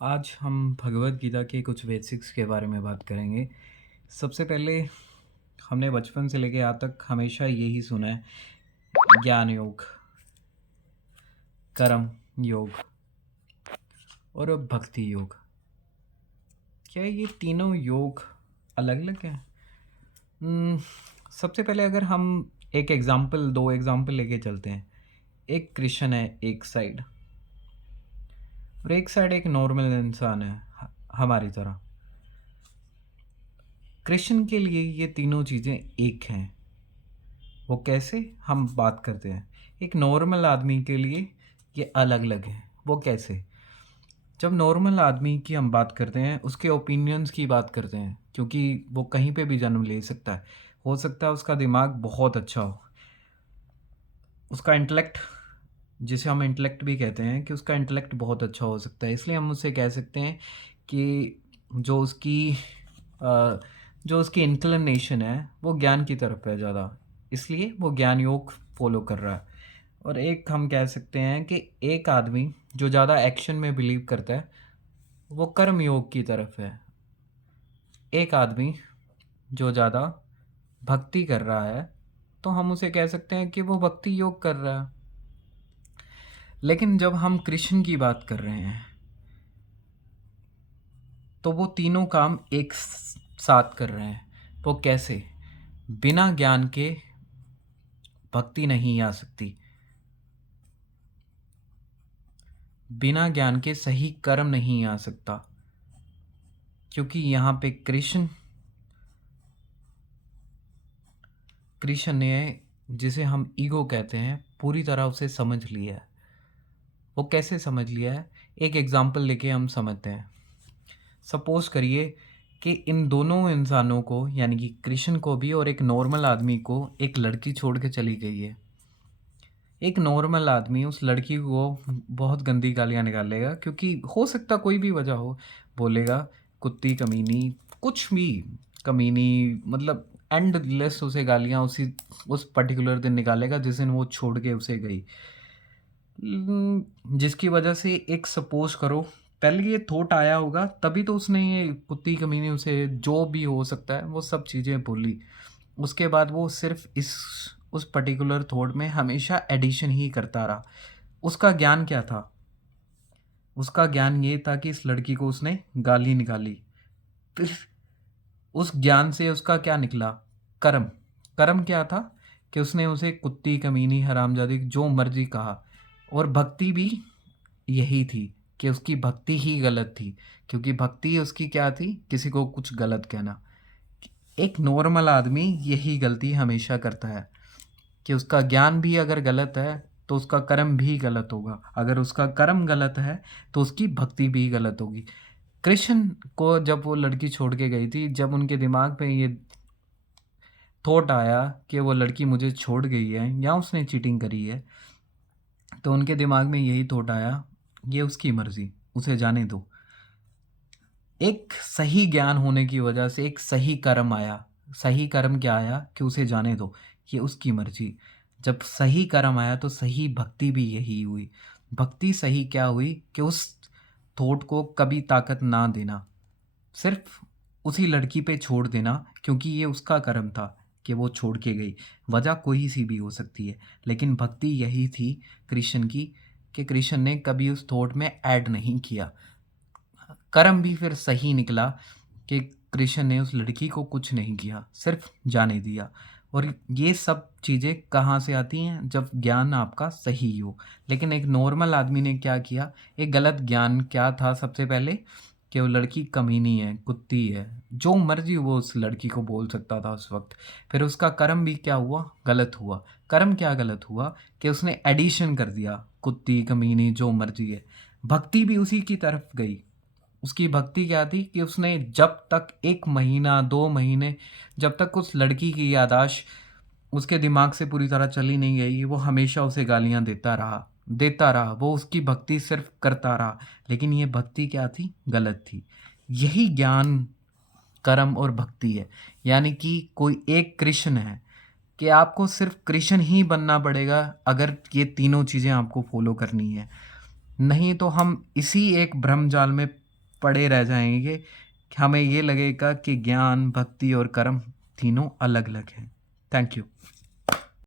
आज हम भगवत गीता के कुछ बेसिक्स के बारे में बात करेंगे। सबसे पहले हमने बचपन से लेके आज तक हमेशा यही सुना है, ज्ञान योग, कर्म योग और भक्ति योग। क्या ये तीनों योग अलग अलग हैं? सबसे पहले अगर हम दो एग्जाम्पल लेके चलते हैं। एक कृष्ण है एक साइड, और एक साइड एक नॉर्मल इंसान है हमारी तरह। कृष्ण के लिए ये तीनों चीज़ें एक हैं। वो कैसे, हम बात करते हैं। एक नॉर्मल आदमी के लिए ये अलग अलग है। वो कैसे? जब नॉर्मल आदमी की हम बात करते हैं, उसके ओपिनियंस की बात करते हैं, क्योंकि वो कहीं पे भी जन्म ले सकता है। हो सकता है उसका दिमाग बहुत अच्छा हो, उसका इंटेलेक्ट, जिसे हम इंटेलेक्ट भी कहते हैं, कि उसका इंटेलेक्ट बहुत अच्छा हो सकता है। इसलिए हम उससे कह सकते हैं कि जो उसकी अ, जो उसकी इंक्लिनेशन है वो ज्ञान की तरफ है ज़्यादा, इसलिए वो ज्ञान योग फॉलो कर रहा है। और एक हम कह सकते हैं कि एक आदमी जो ज़्यादा एक्शन में बिलीव करता है वो कर्म योग की तरफ है। एक आदमी जो ज़्यादा भक्ति कर रहा है तो हम उसे कह सकते हैं कि वो भक्ति योग कर रहा है। लेकिन जब हम कृष्ण की बात कर रहे हैं तो वो तीनों काम एक साथ कर रहे हैं। वो कैसे? बिना ज्ञान के भक्ति नहीं आ सकती, बिना ज्ञान के सही कर्म नहीं आ सकता, क्योंकि यहाँ पे कृष्ण ने, जिसे हम ईगो कहते हैं, पूरी तरह उसे समझ लिया है। वो कैसे समझ लिया है? एक एग्जाम्पल लेके हम समझते हैं। सपोज करिए कि इन दोनों इंसानों को, यानी कि कृष्ण को भी और एक नॉर्मल आदमी को, एक लड़की छोड़ के चली गई है। एक नॉर्मल आदमी उस लड़की को बहुत गंदी गालियाँ निकालेगा, क्योंकि हो सकता कोई भी वजह हो, बोलेगा कुत्ती, कमीनी, कुछ भी, कमीनी, मतलब एंडलेस उसे गालियाँ उस पर्टिकुलर दिन निकालेगा जिस दिन वो छोड़ के उसे गई। जिसकी वजह से, एक सपोज करो, पहले ये थॉट आया होगा तभी तो उसने ये कुत्ती, कमीनी, उसे जो भी हो सकता है वो सब चीज़ें बोली। उसके बाद वो सिर्फ उस पर्टिकुलर थॉट में हमेशा एडिशन ही करता रहा। उसका ज्ञान क्या था? उसका ज्ञान ये था कि इस लड़की को उसने गाली निकाली। फिर उस ज्ञान से उसका क्या निकला? कर्म। कर्म क्या था? कि उसने उसे कुत्ती, कमीनी, हरामजादी, जो मर्जी कहा। और भक्ति भी यही थी कि उसकी भक्ति ही गलत थी, क्योंकि भक्ति उसकी क्या थी? किसी को कुछ गलत कहना। एक नॉर्मल आदमी यही गलती हमेशा करता है कि उसका ज्ञान भी अगर गलत है तो उसका कर्म भी गलत होगा। अगर उसका कर्म गलत है तो उसकी भक्ति भी गलत होगी। कृष्ण को जब वो लड़की छोड़ के गई थी, जब उनके दिमाग में ये थॉट आया कि वो लड़की मुझे छोड़ गई है या उसने चीटिंग करी है, तो उनके दिमाग में यही थॉट आया, ये उसकी मर्ज़ी, उसे जाने दो। एक सही ज्ञान होने की वजह से एक सही कर्म आया। सही कर्म क्या आया? कि उसे जाने दो, ये उसकी मर्ज़ी। जब सही कर्म आया तो सही भक्ति भी यही हुई। भक्ति सही क्या हुई? कि उस थॉट को कभी ताकत ना देना, सिर्फ उसी लड़की पे छोड़ देना, क्योंकि ये उसका कर्म था कि वो छोड़ के गई। वजह कोई सी भी हो सकती है, लेकिन भक्ति यही थी कृष्ण की, कि कृष्ण ने कभी उस थॉट में ऐड नहीं किया। कर्म भी फिर सही निकला कि कृष्ण ने उस लड़की को कुछ नहीं किया, सिर्फ जाने दिया। और ये सब चीज़ें कहाँ से आती हैं? जब ज्ञान आपका सही हो। लेकिन एक नॉर्मल आदमी ने क्या किया? एक गलत ज्ञान क्या था सबसे पहले? कि वो लड़की कमीनी है, कुत्ती है, जो मर्जी वो उस लड़की को बोल सकता था उस वक्त। फिर उसका कर्म भी क्या हुआ? गलत हुआ। कर्म क्या गलत हुआ? कि उसने एडिशन कर दिया, कुत्ती, कमीनी, जो मर्जी है। भक्ति भी उसी की तरफ गई। उसकी भक्ति क्या थी? कि उसने जब तक 1 महीना 2 महीने, जब तक उस लड़की की याददाश्त उसके दिमाग से पूरी तरह चली नहीं गई, वो हमेशा उसे गालियाँ देता रहा, वो उसकी भक्ति सिर्फ करता रहा। लेकिन ये भक्ति क्या थी? गलत थी। यही ज्ञान, कर्म और भक्ति है। यानी कि कोई एक कृष्ण है, कि आपको सिर्फ कृष्ण ही बनना पड़ेगा अगर ये तीनों चीज़ें आपको फॉलो करनी है। नहीं तो हम इसी एक भ्रम जाल में पड़े रह जाएंगे। हमें ये लगेगा कि ज्ञान, भक्ति और कर्म तीनों अलग अलग हैं। Thank you.